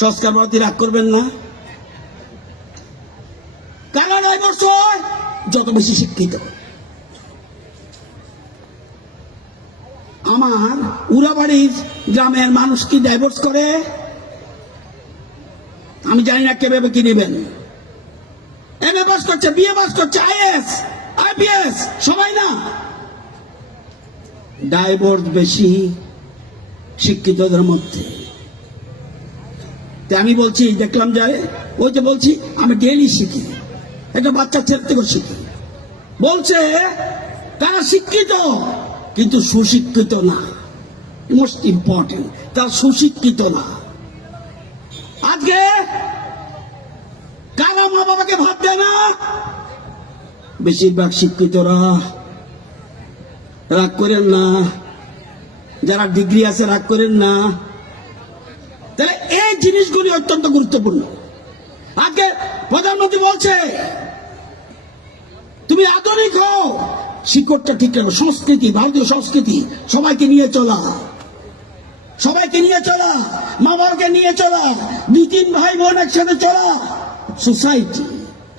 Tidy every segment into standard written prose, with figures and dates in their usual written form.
সংস্কার বাদী রাগ করবেন না। কারা ডাইভোর্স হয়? যত বেশি শিক্ষিত। আমার উড়াবাড়ির গ্রামের মানুষ কি ডাইভোর্স করে? আমি জানি না কে ভেবে কি নেবেন। এমএ পাস করছে, বিএ পাস করছে, আইএস, আইপিএস, সবাই না। ডাইভোর্স বেশি শিক্ষিতদের মধ্যে। আমি বলছি, দেখলাম যায় ওই যে বলছি আমি ডেইলি শিখি, একটা বাচ্চা ছেলে থেকে শিখি। বলছে তারা শিক্ষিত কিন্তু সুশিক্ষিত না। মোস্ট ইম্পর্টেন্ট, তারা সুশিক্ষিত না। আজকে কারা মা বাবাকে ভাত দেয় না? বেশিরভাগ শিক্ষিতরা। রাগ করেন না, যারা ডিগ্রি আছে রাগ করেন না। তাহলে এই জিনিসগুলি অত্যন্ত গুরুত্বপূর্ণ। আজকে প্রধানমন্ত্রী বলছে তুমি আধুনিক হও, শিকড়টা ঠিক রাখো। সংস্কৃতি, ভারতীয় সংস্কৃতি, সবাইকে নিয়ে চলা, সবাইকে নিয়ে চলা, মা বাবাকে নিয়ে চলা, 2-3 ভাই বোন একসাথে চলা, সোসাইটি,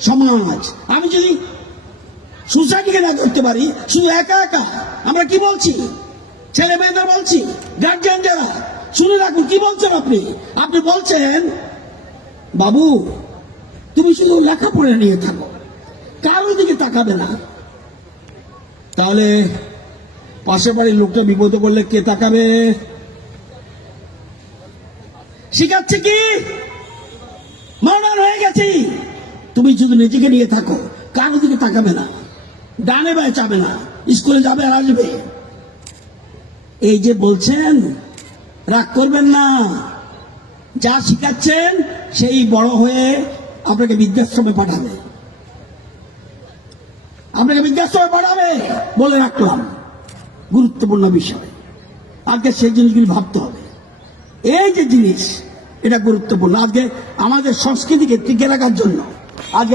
সমাজ। আমি যদি সোসাইটিকে না করতে পারি, শুধু একা একা, আমরা কি বলছি? ছেলে মেয়েদের বলছি, গার্জিয়ান যারা, শুনে রাখুন কি বলছেন আপনি। আপনি বলছেন বাবু তুমি শুধু লেখাপড়া নিয়ে থাকো, কারোর দিকে তাকাবে না। তাহলে পাশের বাড়ির লোকটা বিপদে পড়লে কে তাকাবে? শিখাচ্ছে কি? মডার্ন হয়ে গেছি। তুমি শুধু নিজেকে নিয়ে থাকো, কারোর দিকে তাকাবে না, ডানে বায়ে যাবে না, স্কুলে যাবে আর আসবে। এই যে বলছেন, রাগ করবেন না। যা শিখাচ্ছেন সেই বড় হয়ে আপনাকে বৃদ্ধাশ্রমে পাঠাবে, আপনাকে বৃদ্ধাশ্রমে পাঠাবে বলে রাখলাম। গুরুত্বপূর্ণ বিষয়, আজকে সেই জিনিসগুলি ভাবতে হবে। এই যে জিনিস, এটা গুরুত্বপূর্ণ। আজকে আমাদের সংস্কৃতিকে টিকে রাখার জন্য, আজকে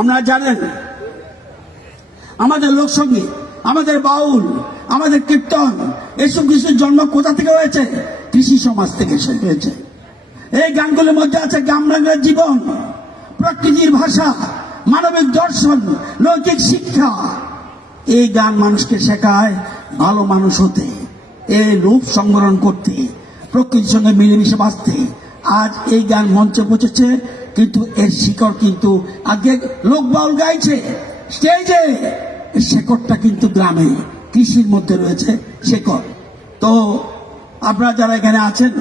আপনারা জানেন আমাদের লোকসঙ্গীত, আমাদের বাউল, আমাদের কীর্তন, এসব কিছুর জন্ম কোথা থেকে হয়েছে? কৃষি সমাজ থেকে হয়েছে। এই গানগুলোর মধ্যে আছে গ্রামের জীবন, প্রকৃতির ভাষা, মানবিক দর্শন, নৈতিক শিক্ষা। এই গান মানুষকে শেখায় ভালো মানুষ হতে, এই রূপ সংবরণ করতে, প্রকৃতির সঙ্গে মিলেমিশে বাঁচতে। আজ এই গান মঞ্চে পৌঁছেছে, কিন্তু এর শিকড় কিন্তু আজকে লোক বাউল গাইছে স্টেজে, শেকড়টা কিন্তু গ্রামে কৃষির মধ্যে রয়েছে শেকড়। তো আপনারা যারা এখানে আছেন